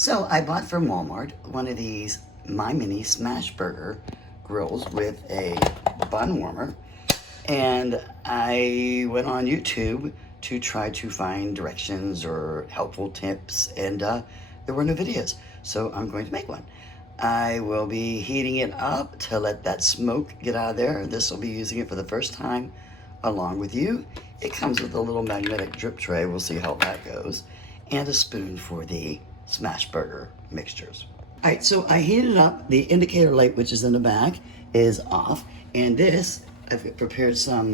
So I bought from Walmart one of these MyMini Smash Burger Grills with a bun warmer. And I went on YouTube to try to find directions or helpful tips, and there were no videos. So I'm going to make one. I will be heating it up to let that smoke get out of there. This will be using it for the first time along with you. It comes with a little magnetic drip tray. We'll see how that goes. And a spoon for the smash burger mixtures. All right, so I heated up. The indicator light, which is in the back, is off. And this, I've prepared some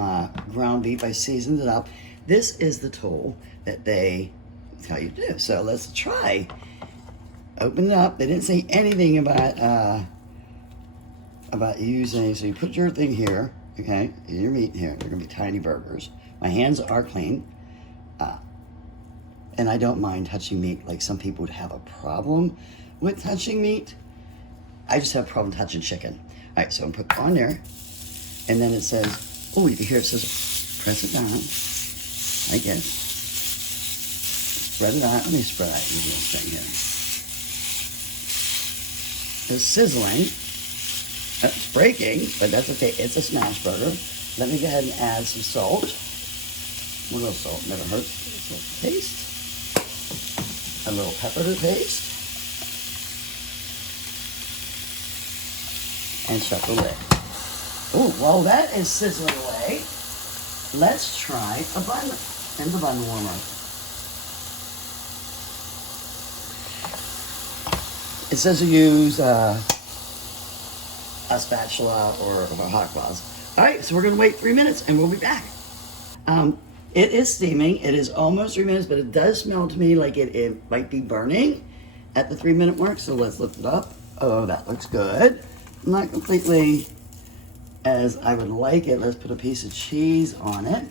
ground beef. I seasoned it up. This is the tool that they tell you to do. So let's try. Open it up. They didn't say anything about using, so you put your thing here, okay, your meat here. They're gonna be tiny burgers. My hands are clean. And I don't mind touching meat like some people would have a problem with touching meat. I just have a problem touching chicken. All right, so I'm put on there, and then it says, oh, you can hear it says, press it down, I guess. Spread it out. Let me spread out this little thing here. It's sizzling. It's breaking, but that's okay. It's a smash burger. Let me go ahead and add some salt. A little salt never hurts. A little taste. A little pepper to taste. And shut the lid. Oh, while that is sizzling away, let's try a bun and the bun warmer. It says to use a spatula or a hot cloth. All right, so we're gonna wait 3 minutes and we'll be back. It is steaming. It is almost 3 minutes, but it does smell to me like it might be burning at the 3 minute mark. So let's lift it up. Oh, that looks good. Not completely as I would like it. Let's put a piece of cheese on it.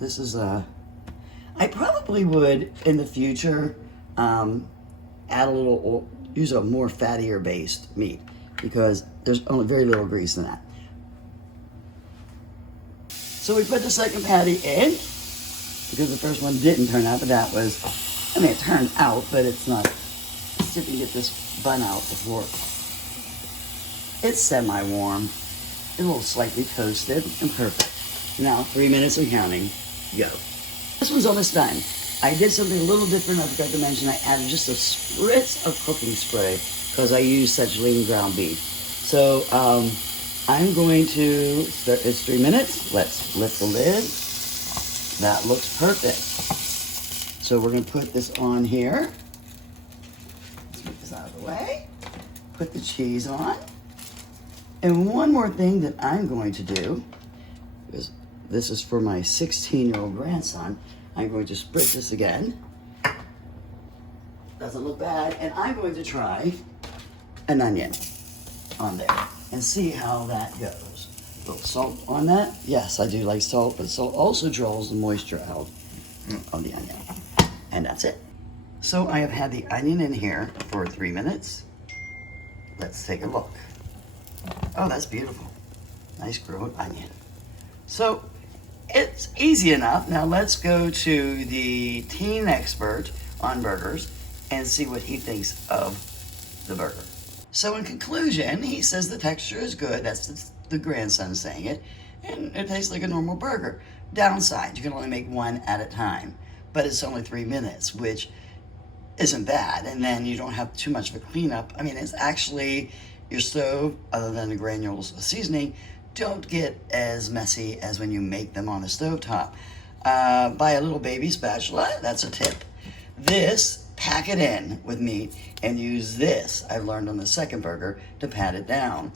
This is I probably would in the future add a little, use a more fattier based meat because there's only very little grease in that. So we put the second patty in because the first one didn't turn out, but that was, I mean, it turned out, but it's not. Let's see if we can get this bun out before. It's semi-warm, a little slightly toasted and perfect. Now 3 minutes and counting, go. This one's almost done. I did something a little different. I forgot to mention I added just a spritz of cooking spray because I use such lean ground beef. So I'm going to, it's 3 minutes. Let's lift the lid. That looks perfect. So we're going to put this on here. Let's move this out of the way. Put the cheese on. And one more thing that I'm going to do, is this is for my 16-year-old grandson. I'm going to spritz this again. Doesn't look bad. And I'm going to try an onion on there and see how that goes. A little salt on that. Yes, I do like salt, but salt also draws the moisture out of the onion. And that's it. So I have had the onion in here for 3 minutes. Let's take a look. Oh, that's beautiful. Nice grilled onion. So it's easy enough. Now let's go to the teen expert on burgers and see what he thinks of the burger. So in conclusion, he says the texture is good. That's the grandson saying it. And it tastes like a normal burger. Downside, you can only make one at a time. But it's only 3 minutes, which isn't bad. And then you don't have too much of a cleanup. I mean, it's actually your stove, other than the granules of seasoning, don't get as messy as when you make them on the stovetop. Buy a little baby spatula, that's a tip. This, pack it in with meat and use this, I've learned on the second burger, to pat it down.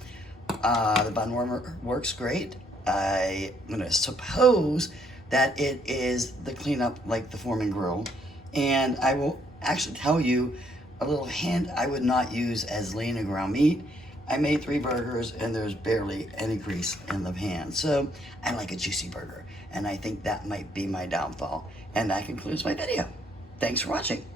The bun warmer works great. I'm gonna suppose that it is the cleanup like the Foreman grill. And I will actually tell you a little hint I would not use as lean a ground meat. I made 3 burgers and there's barely any grease in the pan. So I like a juicy burger, and I think that might be my downfall. And that concludes my video. Thanks for watching.